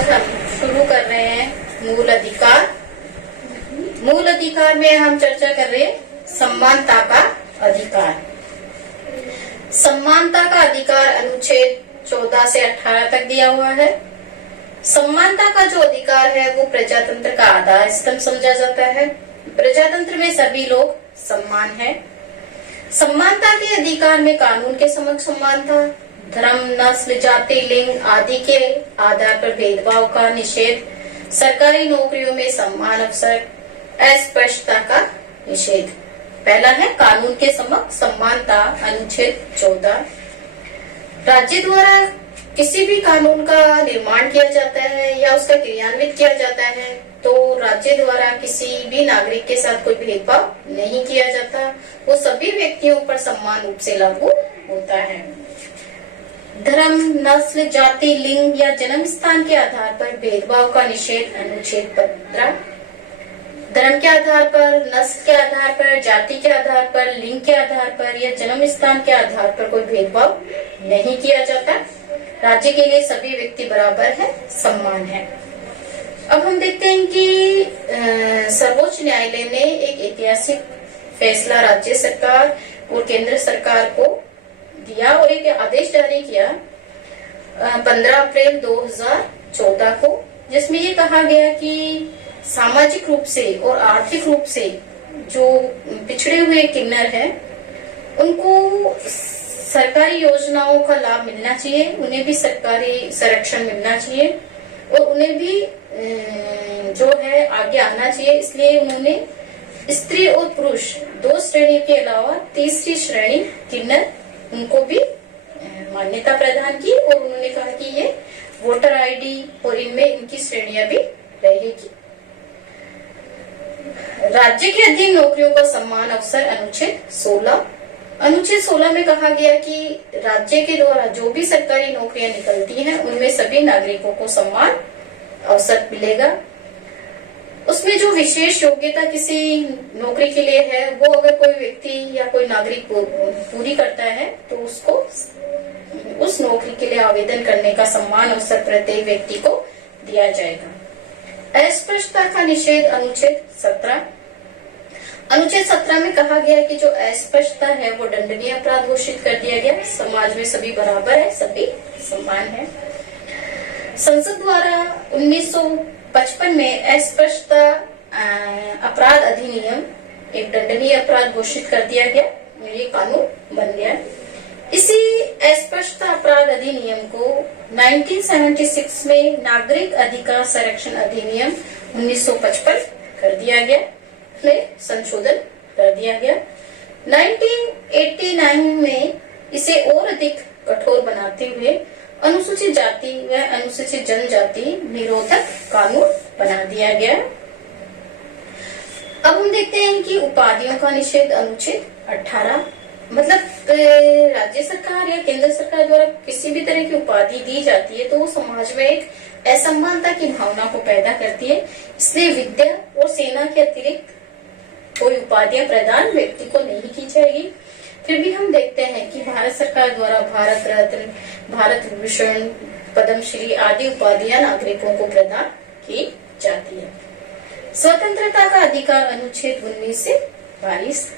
आज हम शुरू कर रहे हैं मूल अधिकार। मूल अधिकार में हम चर्चा कर रहे हैं समानता का अधिकार। समानता का अधिकार अनुच्छेद 14 से 18 तक दिया हुआ है। समानता का जो अधिकार है वो प्रजातंत्र का आधार स्तंभ समझा जाता है। प्रजातंत्र में सभी लोग समान हैं। समानता के अधिकार में कानून के समक्ष समानता, धर्म, नस्ल, जाति, लिंग आदि के आधार पर भेदभाव का निषेध, सरकारी नौकरियों में समान अवसर, अस्पृश्यता का निषेध। पहला है कानून के समक्ष समानता, अनुच्छेद 14। राज्य द्वारा किसी भी कानून का निर्माण किया जाता है या उसका क्रियान्वित किया जाता है तो राज्य द्वारा किसी भी नागरिक के साथ कोई भेदभाव नहीं किया जाता। वो सभी व्यक्तियों पर समान रूप से लागू होता है। धर्म, नस्ल, जाति, लिंग या जन्म स्थान के आधार पर भेदभाव का निषेध, अनुच्छेद 15। धर्म के आधार पर, नस्ल के आधार पर, जाति के आधार पर, लिंग के आधार पर या जन्म स्थान के आधार पर कोई भेदभाव नहीं किया जाता। राज्य के लिए सभी व्यक्ति बराबर है, समान है। अब हम देखते हैं कि सर्वोच्च न्यायालय ने एक ऐतिहासिक फैसला राज्य सरकार और केंद्र सरकार को दिया और एक आदेश जारी किया 15 अप्रैल 2014 को, जिसमें ये कहा गया कि सामाजिक रूप से और आर्थिक रूप से जो पिछड़े हुए किन्नर हैं उनको सरकारी योजनाओं का लाभ मिलना चाहिए, उन्हें भी सरकारी संरक्षण मिलना चाहिए और उन्हें भी जो है आगे आना चाहिए। इसलिए उन्होंने स्त्री और पुरुष दो श्रेणी के अलावा तीसरी श्रेणी किन्नर उनको भी मान्यता प्रदान की और उन्होंने कहा कि ये वोटर आईडी और इनमें इनकी श्रेणियां भी रहेगी। राज्य के अधीन नौकरियों का समान अवसर, अनुच्छेद 16। अनुच्छेद 16 में कहा गया कि राज्य के द्वारा जो भी सरकारी नौकरियां निकलती हैं उनमें सभी नागरिकों को समान अवसर मिलेगा। उसमें जो विशेष योग्यता किसी नौकरी के लिए है वो अगर कोई व्यक्ति या कोई नागरिक पूरी करता है तो उसको उस नौकरी के लिए आवेदन करने का समान अवसर प्रत्येक व्यक्ति को दिया जाएगा। अस्पृश्यता का निषेध, अनुच्छेद 17। अनुच्छेद 17 में कहा गया कि जो अस्पृश्यता है वो दंडनीय अपराध घोषित कर दिया गया। समाज में सभी बराबर है, सभी समान है। संसद द्वारा 1955 में अस्पृश्यता अपराध अधिनियम एक दंडनीय अपराध घोषित कर दिया गया, ये कानून बन गया। इसी अस्पृश्यता अपराध अधिनियम को 1976 में नागरिक अधिकार संरक्षण अधिनियम 1955 कर दिया गया, में संशोधन कर दिया गया। 1989 में इसे और अधिक कठोर बनाते हुए अनुसूचित जाति व अनुसूचित जनजाति निरोधक कानून बना दिया गया। अब हम देखते हैं कि उपाधियों का निषेध, अनुच्छेद 18। मतलब राज्य सरकार या केंद्र सरकार द्वारा किसी भी तरह की उपाधि दी जाती है तो वो समाज में एक असमानता की भावना को पैदा करती है। इसलिए विद्या और सेना के अतिरिक्त कोई उपाधियां प्रदान व्यक्ति को नहीं की जाएगी। फिर भी हम देखते हैं कि भारत सरकार द्वारा भारत रत्न, भारत भूषण, पद्मश्री आदि उपाधियां नागरिकों को प्रदान की जाती है। स्वतंत्रता का अधिकार, अनुच्छेद 19 से 22।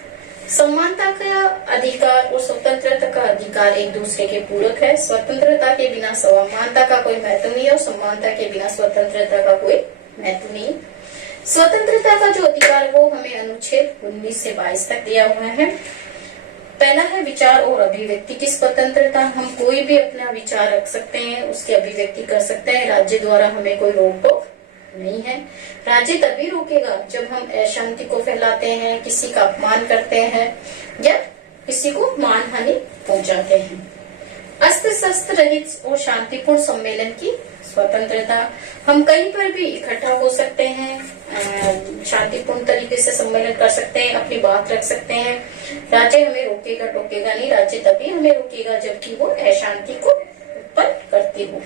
समानता का अधिकार और स्वतंत्रता का अधिकार एक दूसरे के पूरक है। स्वतंत्रता के बिना समानता का कोई महत्व नहीं और समानता के बिना स्वतंत्रता का कोई महत्व नहीं। स्वतंत्रता का जो अधिकार वो हमें अनुच्छेद 19 से 22 तक दिया हुआ है। पहला है विचार और अभिव्यक्ति की स्वतंत्रता। हम कोई भी अपना विचार रख सकते हैं, उसकी अभिव्यक्ति कर सकते हैं। राज्य द्वारा हमें कोई रोक टोक नहीं है। राज्य तभी रोकेगा जब हम अशांति को फैलाते हैं, किसी का अपमान करते हैं या किसी को मानहानि पहुंचाते हैं। अस्त्र शस्त्र रहित और शांतिपूर्ण सम्मेलन की स्वतंत्रता। हम कहीं पर भी इकट्ठा हो सकते हैं, शांतिपूर्ण तरीके से सम्मेलन कर सकते हैं, अपनी बात रख सकते हैं। राज्य हमें रोकेगा टोकेगा नहीं। राज्य तभी हमें रोकेगा जबकि वो अशांति को उत्पन्न करती हो।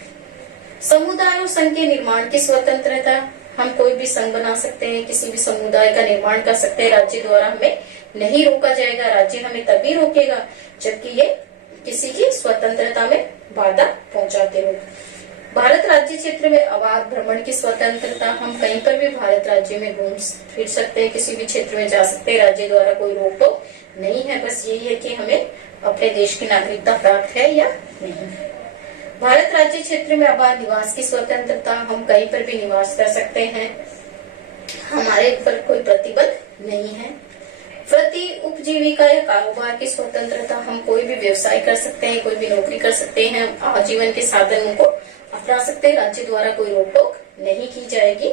समुदाय और संघ के निर्माण की स्वतंत्रता। हम कोई भी संघ बना सकते हैं, किसी भी समुदाय का निर्माण कर सकते हैं। राज्य द्वारा हमें नहीं रोका जाएगा। राज्य हमें तभी रोकेगा जबकि ये किसी की स्वतंत्रता में बाधा पहुंचाते हो। भारत राज्य क्षेत्र में अबाध भ्रमण की स्वतंत्रता, हम कहीं पर भी भारत राज्य में घूम फिर सकते हैं, किसी भी क्षेत्र में जा सकते हैं, राज्य द्वारा कोई रोक टोक नहीं है। बस यही है कि हमें अपने देश की नागरिकता प्राप्त है या नहीं। भारत राज्य क्षेत्र में अबाध निवास की स्वतंत्रता, हम कहीं पर भी निवास कर सकते हैं, हमारे ऊपर कोई प्रतिबंध नहीं है। प्रति उपजीविका या कारोबार की स्वतंत्रता, हम कोई भी व्यवसाय कर सकते हैं, कोई भी नौकरी कर सकते हैं, आजीवन के साधनों को अपना सकते हैं, राज्य द्वारा कोई रोक टोक नहीं की जाएगी।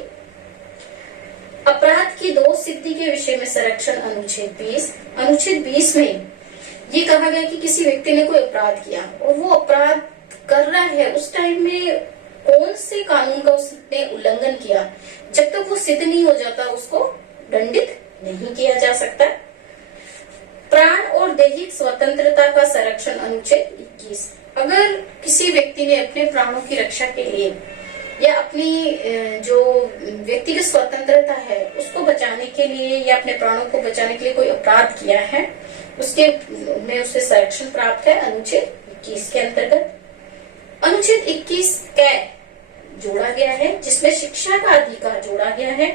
अपराध की दोष सिद्धि के विषय में संरक्षण, अनुच्छेद 20। अनुच्छेद 20 में ये कहा गया कि किसी व्यक्ति ने कोई अपराध किया और वो अपराध कर रहा है, उस टाइम में कौन से कानून का उसने उल्लंघन किया, जब तक वो सिद्ध नहीं हो जाता उसको दंडित नहीं किया जा सकता। प्राण और दैहिक स्वतंत्रता का संरक्षण, अनुच्छेद 21। अगर किसी व्यक्ति ने अपने प्राणों की रक्षा के लिए या अपनी जो व्यक्तिगत स्वतंत्रता है उसको बचाने के लिए या अपने प्राणों को बचाने के लिए कोई अपराध किया है, उसके में उसे संरक्षण प्राप्त है, अनुच्छेद 21 के अंतर्गत। अनुच्छेद 21 कै जोड़ा गया है, जिसमें शिक्षा का अधिकार जोड़ा गया है।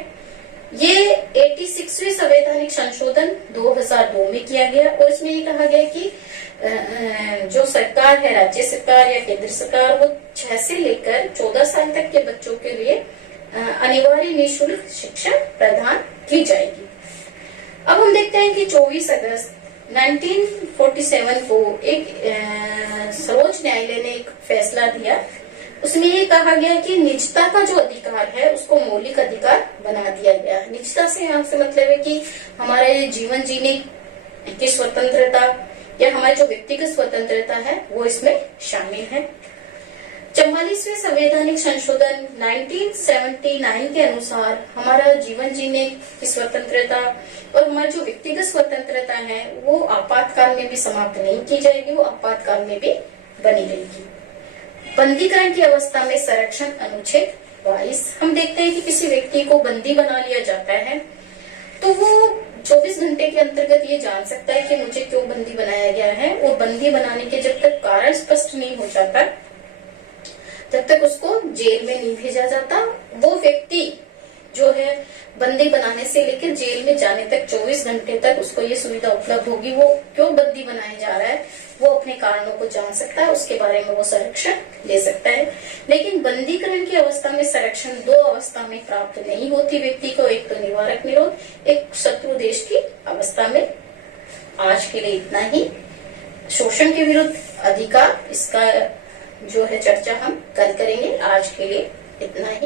ये 86वें संवैधानिक संशोधन 2002 में किया गया और इसमें ये कहा गया कि जो सरकार है, राज्य सरकार या केंद्र सरकार, वो 6 से लेकर 14 साल तक के बच्चों के लिए अनिवार्य निःशुल्क शिक्षा प्रदान की जाएगी। अब हम देखते हैं कि 24 अगस्त 1947 को एक सर्वोच्च न्यायालय ने एक फैसला दिया। उसमें ये कहा गया कि निजता का जो अधिकार है उसको मौलिक अधिकार बना दिया गया। निजता से यहाँ से मतलब है कि हमारे जीवन जीने की स्वतंत्रता या हमारी जो व्यक्तिगत स्वतंत्रता है वो इसमें शामिल है। 44वें संवैधानिक संशोधन 1979 के अनुसार हमारा जीवन जीने की स्वतंत्रता और हमारी जो व्यक्तिगत स्वतंत्रता है वो आपातकाल में भी समाप्त नहीं की जाएगी, वो आपातकाल में भी बनी रहेगी। बंदीकरण की अवस्था में संरक्षण, अनुच्छेद 22। हम देखते हैं कि किसी व्यक्ति को बंदी बना लिया जाता है तो वो 24 घंटे के अंतर्गत ये जान सकता है कि मुझे क्यों बंदी बनाया गया है, और बंदी बनाने के जब तक कारण स्पष्ट नहीं हो जाता तब तक उसको जेल में नहीं भेजा जाता। वो व्यक्ति जो है बंदी बनाने से लेकर जेल में जाने तक 24 घंटे तक उसको ये सुविधा उपलब्ध होगी। वो क्यों बंदी बनाया जा रहा है वो अपने कारणों को जान सकता है, उसके बारे में वो संरक्षण ले सकता है। लेकिन बंदीकरण की अवस्था में संरक्षण 2 अवस्था में प्राप्त नहीं होती व्यक्ति को, एक तो निवारक निरोध, एक शत्रु देश की अवस्था में। आज के लिए इतना ही। शोषण के विरुद्ध अधिकार, इसका जो है चर्चा हम कल करेंगे। आज के लिए इतना ही।